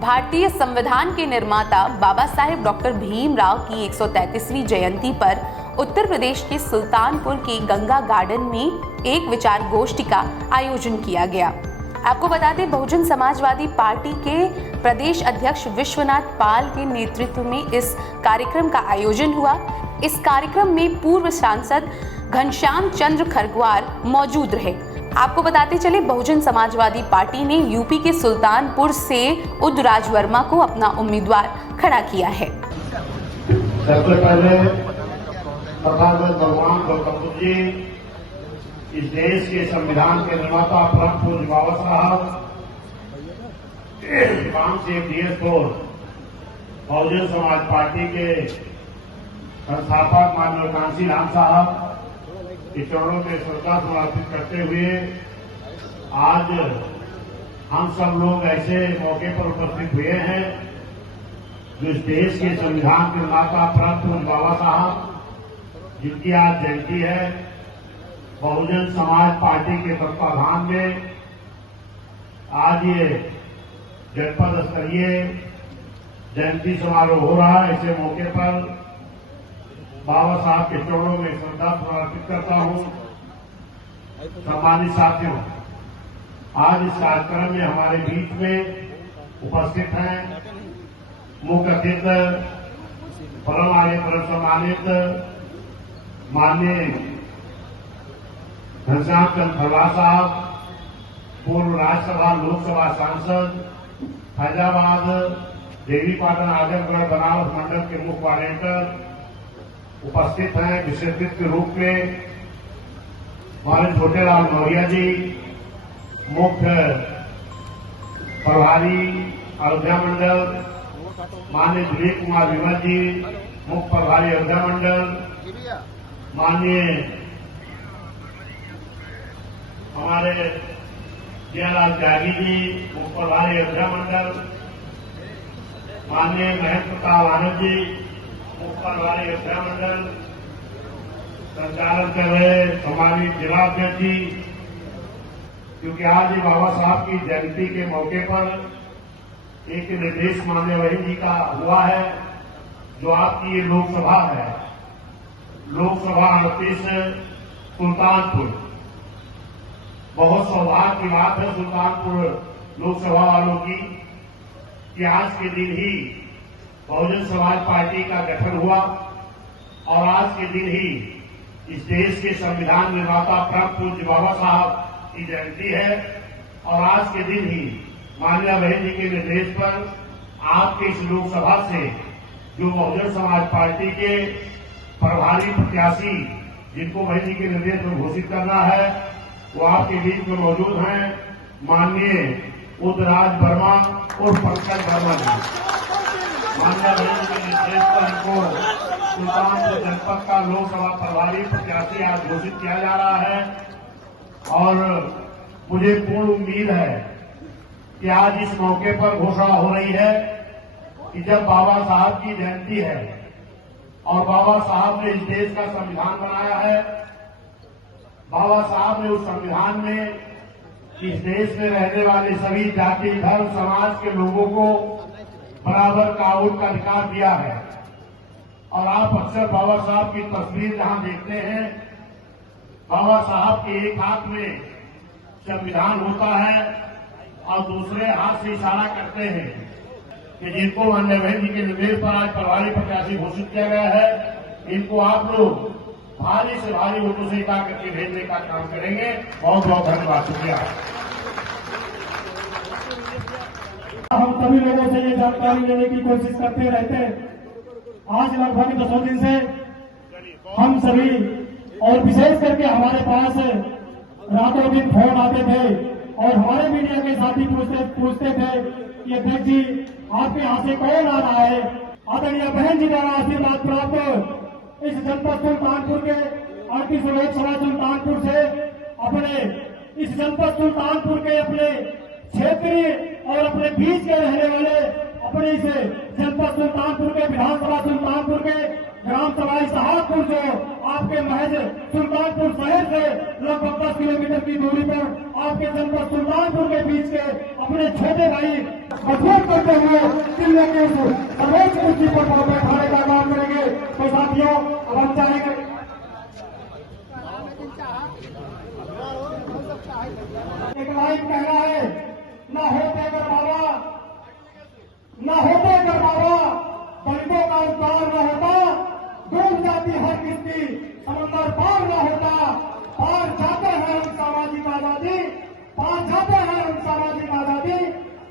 भारतीय संविधान के निर्माता बाबा साहेब डॉक्टर भीमराव की 133वीं जयंती पर उत्तर प्रदेश के सुल्तानपुर के गंगा गार्डन में एक विचार गोष्ठी का आयोजन किया गया। आपको बता दें, बहुजन समाजवादी पार्टी के प्रदेश अध्यक्ष विश्वनाथ पाल के नेतृत्व में इस कार्यक्रम का आयोजन हुआ। इस कार्यक्रम में पूर्व सांसद घनश्याम चंद्र खरगवार मौजूद रहे। आपको बताते चले, बहुजन समाजवादी पार्टी ने यूपी के सुल्तानपुर से उदराज वर्मा को अपना उम्मीदवार खड़ा किया है। सबसे पहले भगवान गौतम बुद्ध जी, इस देश के संविधान के निर्माता परम पूज्य बाबा साहब, बहुजन समाज पार्टी के संस्थापक माननीय कांसी राम साहब के चरणों में श्रद्धा समर्पित करते हुए आज हम सब लोग ऐसे मौके पर उपस्थित हुए हैं जो इस देश के संविधान के निर्माता परम पूज्य बाबा साहब, जिनकी आज जयंती है, बहुजन समाज पार्टी के तत्वाधान में आज ये जनपद स्तरीय जयंती समारोह हो रहा है। ऐसे मौके पर बाबा साहब के चरणों में श्रद्धा समर्पित करता हूं। सम्मानित साथियों, आज इस कार्यक्रम में हमारे बीच में उपस्थित हैं मुख्य अतिथि परम आर्य परम सम्मानित माननीय घनश्याम चंद्र खरगवार साहब, पूर्व राज्यसभा लोकसभा सांसद, फैजाबाद, देवीपाटन, आजमगढ़, बनारस मंडल के मुख्य वॉलेंटियर उपस्थित हैं। विशेष अतिथि के रूप में हमारे छोटेलाल मौर्य जी, मुख्य प्रभारी अयोध्या मंडल, माननीय दिलीप कुमार विमल जी, मुख्य प्रभारी अयोध्या मंडल, माननीय हमारे जयलाल त्यागी जी, मुख्य प्रभारी अयोध्या मंडल, माननीय महेंद्र प्रताप आनंद जी, मुख्य प्रभारी अयोध्या मंडल, संचालन कर रहे हमारी जिला अध्यक्ष जी, क्योंकि आज ये बाबा साहब की जयंती के मौके पर एक निर्देश माननीय वहीन जी का हुआ है, जो आपकी ये लोकसभा है, लोकसभा 38 सुल्तानपुर। बहुत सौभाग्य की बात है सुल्तानपुर लोकसभा वालों की कि आज के दिन ही बहुजन समाज पार्टी का गठन हुआ और आज के दिन ही इस देश के संविधान निर्माता परम पूज्य बाबा साहब की जयंती है। और आज के दिन ही माननीय बहन जी के निर्देश पर आपके इस लोकसभा से जो बहुजन समाज पार्टी के प्रभारी प्रत्याशी, जिनको बहन जी के निर्देश पर घोषित करना है, वो आपके बीच में मौजूद हैं, माननीय उदराज वर्मा और पंकज वर्मा जी। माननीय बहन जी के निर्देश पर इनको सुल्तानपुर जनपद का लोकसभा प्रभारी प्रत्याशी आज घोषित किया जा रहा है। और मुझे पूर्ण उम्मीद है कि आज इस मौके पर घोषणा हो रही है कि जब बाबा साहब की जयंती है और बाबा साहब ने इस देश का संविधान बनाया है, बाबा साहब ने उस संविधान में इस देश में रहने वाले सभी जाति, धर्म, समाज के लोगों को बराबर का वोट का अधिकार दिया है। और आप अक्सर बाबा साहब की तस्वीर जहां देखते हैं, बाबा साहब के एक हाथ में संविधान होता है और दूसरे हाथ से इशारा करते हैं कि जिनको माननीय बहन जी के निर्देश पर आज प्रभारी प्रत्याशी घोषित किया गया है, इनको आप लोग भारी से भारी वोटों से इकट्ठा करके भेजने का काम करेंगे। बहुत बहुत धन्यवाद, शुक्रिया। हम सभी लोगों से ये जानकारी लेने की कोशिश करते रहते हैं। आज लगभग 10 दिन से हम सभी और विशेष करके हमारे पास रातों दिन फोन आते थे और हमारे मीडिया के साथी पूछते थे कि अध्यक्ष जी, आपके यहाँ से कौन आ रहा है? आदरणीय बहन जी द्वारा आशीर्वाद प्राप्त इस जनपद सुल्तानपुर के 38 लोकसभा सुल्तानपुर से अपने इस जनपद सुल्तानपुर के अपने क्षेत्रीय और अपने बीच के रहने वाले अपने इस जनपद सुल्तानपुर के विधानसभा सुल्तानपुर के ग्राम सभा साहबपुर, जो आपके महज सुल्तानपुर शहर से लगभग 10 किलोमीटर की दूरी पर आपके जनपद सुल्तानपुर के बीच के अपने छोटे भाई मजबूत करते हुए दिल्ली के सर्वोच्च कुर्सी पर बैठाने का काम करेंगे। तो साथियों, अब हम चाहेंगे एक लाइन कहना है, न होते अगर बाबा, न होते अगर बाबा, दलितों का उद्धार न होता, डूब जाती हर किस्ती, समंदर पार न होता। पार जाते हैं हम सामाजिक आजादी, पार जाते हैं हम सामाजिक आजादी।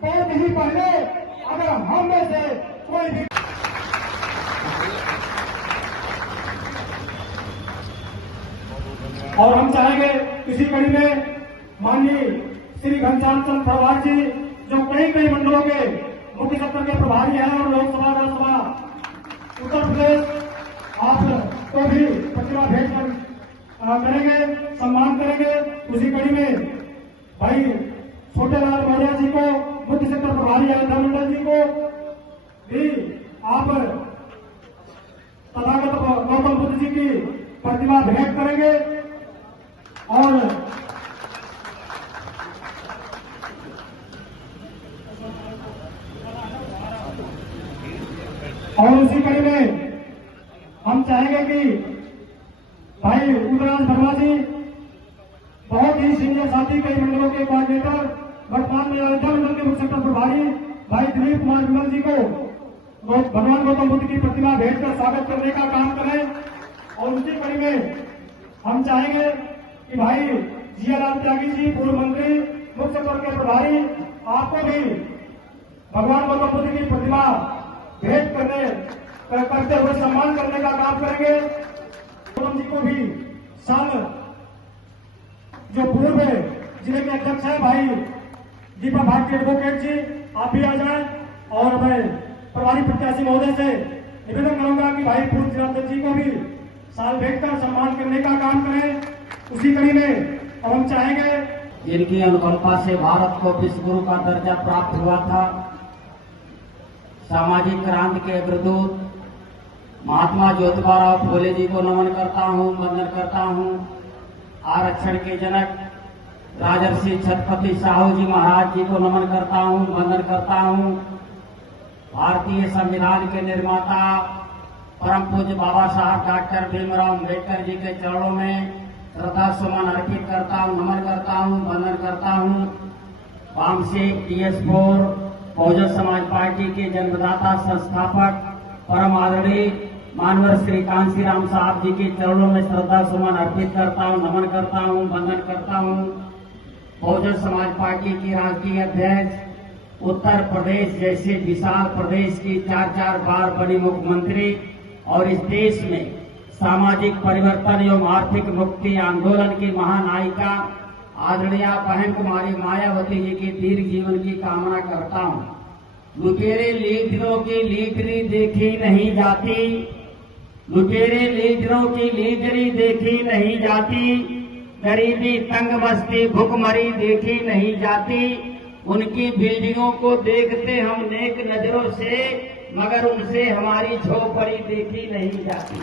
बहुत ही पहले अगर हम में से कोई भी और हम चाहेंगे इसी कड़ी में माननीय श्री घनश्याम चंद्र प्रभार जी, जो कई मंडलों के मुख्य सत्र के प्रभारी हैं और लोकसभा राज्यसभा उत्तर प्रदेश, आपको भी प्रतिभा भेंट करेंगे, सम्मान करेंगे। उसी कड़ी में भाई छोटेलाल मौर्य जी को, मुख्य सत्र प्रभारी अयोध्या मंडल जी को भी आप तथागत गौतम बुद्ध जी की प्रतिभा भेंट करेंगे। और उसी कड़ी में हम चाहेंगे कि भाई उदयराज वर्मा जी, बहुत ही सीनियर साथी, कई मंडलों के कोऑर्डिनेटर, वर्तमान में अयोध्या मंडल के मुख्य सत्र प्रभारी भाई दिलीप कुमार विमल जी को भगवान गौतम बुद्ध की प्रतिमा भेंट कर स्वागत करने का काम करें। और उसी कड़ी में हम चाहेंगे कि भाई जियालाल त्यागी जी, पूर्व मंत्री, मुख्य सत्र के प्रभारी, आपको भी भगवान गौतम बुद्ध की प्रतिमा भेंट करते हुए सम्मान करने का काम करेंगे। गौतम जी को भी साल जो पूर्व जिले के अध्यक्ष हैं भाई दीपा भारती एडवोकेट जी, आप भी आ जाएं। और मैं प्रभारी प्रत्याशी महोदय से निवेदन करूंगा कि भाई पूर्व जिलाध्यक्ष जी को भी साल भेंट कर सम्मान करने का काम करें। उसी कड़ी में अब हम चाहेंगे, जिनकी अनुकंपा से भारत को विश्व गुरु का दर्जा प्राप्त हुआ था, सामाजिक क्रांति के अग्रदूत महात्मा ज्योतिबा फूले जी को नमन करता हूं, वंदन करता हूं। आरक्षण के जनक राजर्षि छत्रपति साहू जी महाराज जी को नमन करता हूं, वंदन करता हूं। भारतीय संविधान के निर्माता परम पूज्य बाबा साहब डॉक्टर भीमराव अम्बेडकर जी के चरणों में श्रद्धा सुमन अर्पित करता हूं, नमन करता हूं, वंदन करता हूं। वामसी PS4 बहुजन समाज पार्टी के जन्मदाता संस्थापक परम आदरणीय मानवर श्री कांशीराम साहब जी के चरणों में श्रद्धा सुमन अर्पित करता हूं, नमन करता हूं, वंदन करता हूं। बहुजन समाज पार्टी की राष्ट्रीय अध्यक्ष, उत्तर प्रदेश जैसे विशाल प्रदेश की 4 बार बनी मुख्यमंत्री और इस देश में सामाजिक परिवर्तन एवं आर्थिक मुक्ति आंदोलन की महानायिका आदरणीय बहन कुमारी मायावती जी की दीर्घ जीवन की कामना करता हूं। लुटेरे लीडरों की लीडरी देखी नहीं जाती, लुटेरे लीडरों की लीडरी देखी नहीं जाती, गरीबी तंग बस्ती भुखमरी देखी नहीं जाती। उनकी बिल्डिंगों को देखते हम नेक नजरों से, मगर उनसे हमारी झोपड़ी देखी नहीं जाती।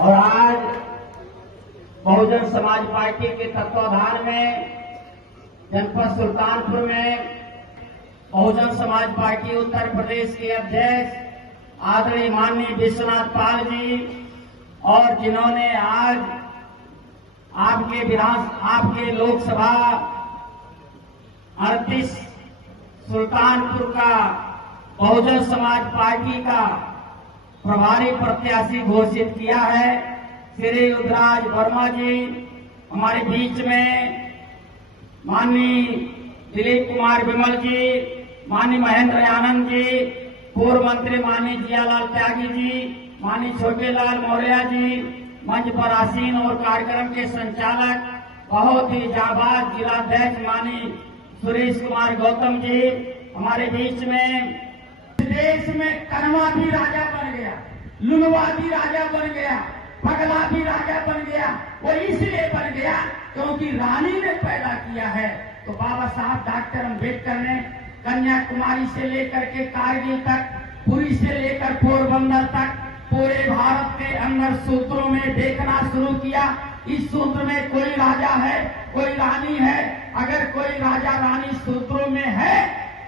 और आज बहुजन समाज पार्टी के तत्वाधान में जनपद सुल्तानपुर में बहुजन समाज पार्टी उत्तर प्रदेश के अध्यक्ष आदरणीय माननीय विश्वनाथ पाल जी, और जिन्होंने आज आपके लोकसभा 38 सुल्तानपुर का बहुजन समाज पार्टी का प्रभारी प्रत्याशी घोषित किया है। श्री उदयराज वर्मा जी हमारे बीच में, माननीय दिलीप कुमार विमल जी, माननीय महेंद्र आनंद जी, पूर्व मंत्री माननीय जियालाल त्यागी जी, माननीय छोटेलाल मौर्य जी, मंच पर आसीन और कार्यक्रम के संचालक बहुत ही जाबाज जिलाध्यक्ष माननीय सुरेश कुमार गौतम जी हमारे बीच में। देश में कनवा भी राजा बन गया, लुलवा भी राजा बन गया, पगला भी राजा बन गया। वो इसलिए बन गया क्योंकि रानी ने पैदा किया है। तो बाबा साहब डॉक्टर अम्बेडकर ने कन्याकुमारी से लेकर के कारगिल तक, पुरी से लेकर पोरबंदर तक पूरे भारत के अंदर सूत्रों में देखना शुरू किया इस सूत्र में कोई राजा है, कोई रानी है। अगर कोई राजा रानी सूत्रों में है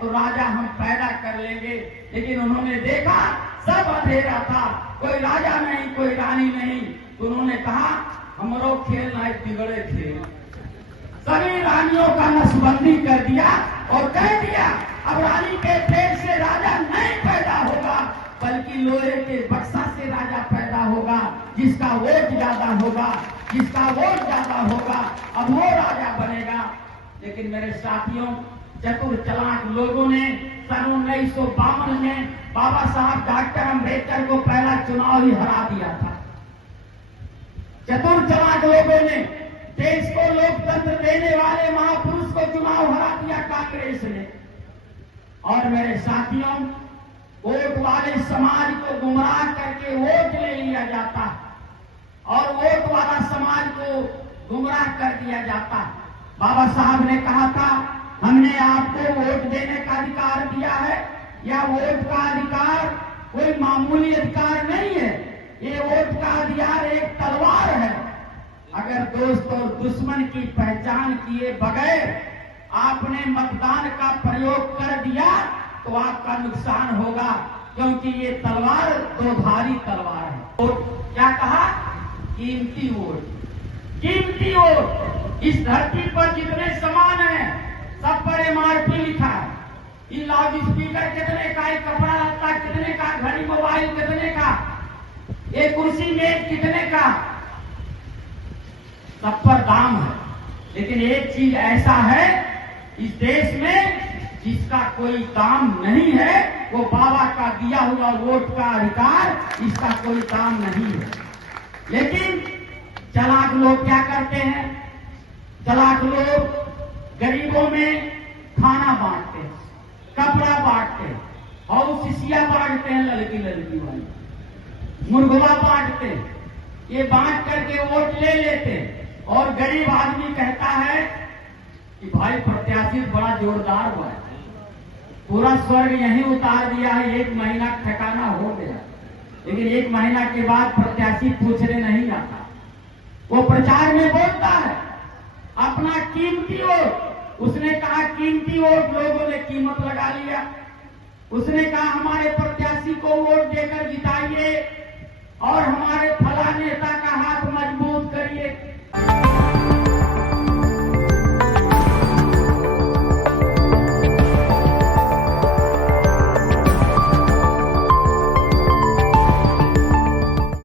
तो राजा हम पैदा कर लेंगे। लेकिन उन्होंने देखा सब अंधेरा था, कोई राजा नहीं, कोई रानी नहीं। तो उन्होंने कहा हमरो खेल ना बिगड़े खेल। सभी रानियों का नसबंदी कर दिया और कह दिया अब रानी के पेट से राजा नहीं पैदा होगा, बल्कि लोहे के बक्सा से राजा पैदा होगा। जिसका वोट ज्यादा होगा, जिसका वोट ज्यादा होगा, अब वो राजा बनेगा। लेकिन मेरे साथियों, चतुर चालाक लोगों ने सन 1952 में बाबा साहब डॉक्टर अम्बेडकर को पहला चुनाव ही हरा दिया था। चतुर चालाक लोगों ने देश को लोकतंत्र देने वाले महापुरुष को चुनाव हरा दिया कांग्रेस ने। और मेरे साथियों, वोट वाले समाज को गुमराह करके वोट ले लिया जाता और वोट वाला समाज को गुमराह कर दिया जाता। बाबा साहब ने कहा था हमने आपको वोट देने का अधिकार दिया है। यह वोट का अधिकार कोई मामूली अधिकार नहीं है, ये वोट का अधिकार एक तलवार है। अगर दोस्त और दुश्मन की पहचान किए बगैर आपने मतदान का प्रयोग कर दिया तो आपका नुकसान होगा, क्योंकि ये तलवार दोधारी तलवार है। वोट क्या कहा? कीमती वोट। कीमती वोट। इस धरती पर जितने सामान हैं सब पर एमआरपी लिखा है। ये लाउड स्पीकर कितने का, ये कपड़ा लत्ता कितने का, घड़ी मोबाइल कितने का, ये कुर्सी मेज कितने का, सब पर दाम है। लेकिन एक चीज ऐसा है इस देश में जिसका कोई दाम नहीं है, वो बाबा का दिया हुआ वोट का अधिकार, इसका कोई दाम नहीं है। लेकिन चालाक लोग क्या करते हैं? चालाक लोग गरीबों में खाना बांटते हैं, कपड़ा बांटते हैं, और शिशिया बांटते हैं, लड़की लड़की वाली मुर्गवा बांटते हैं। ये बांट करके वोट ले लेते हैं। और गरीब आदमी कहता है कि भाई प्रत्याशी बड़ा जोरदार हुआ है, पूरा स्वर्ग यहीं उतार दिया है, 1 महीना ठिकाना हो गया। लेकिन 1 महीना के बाद प्रत्याशी पूछने नहीं आता, वो प्रचार में बोलता है अपना कीमती वोट। उसने कहा कीमती वोट, लोगों ने कीमत लगा लिया। उसने कहा हमारे प्रत्याशी को वोट देकर जिताइए और हमारे फला नेता का हाथ मजबूत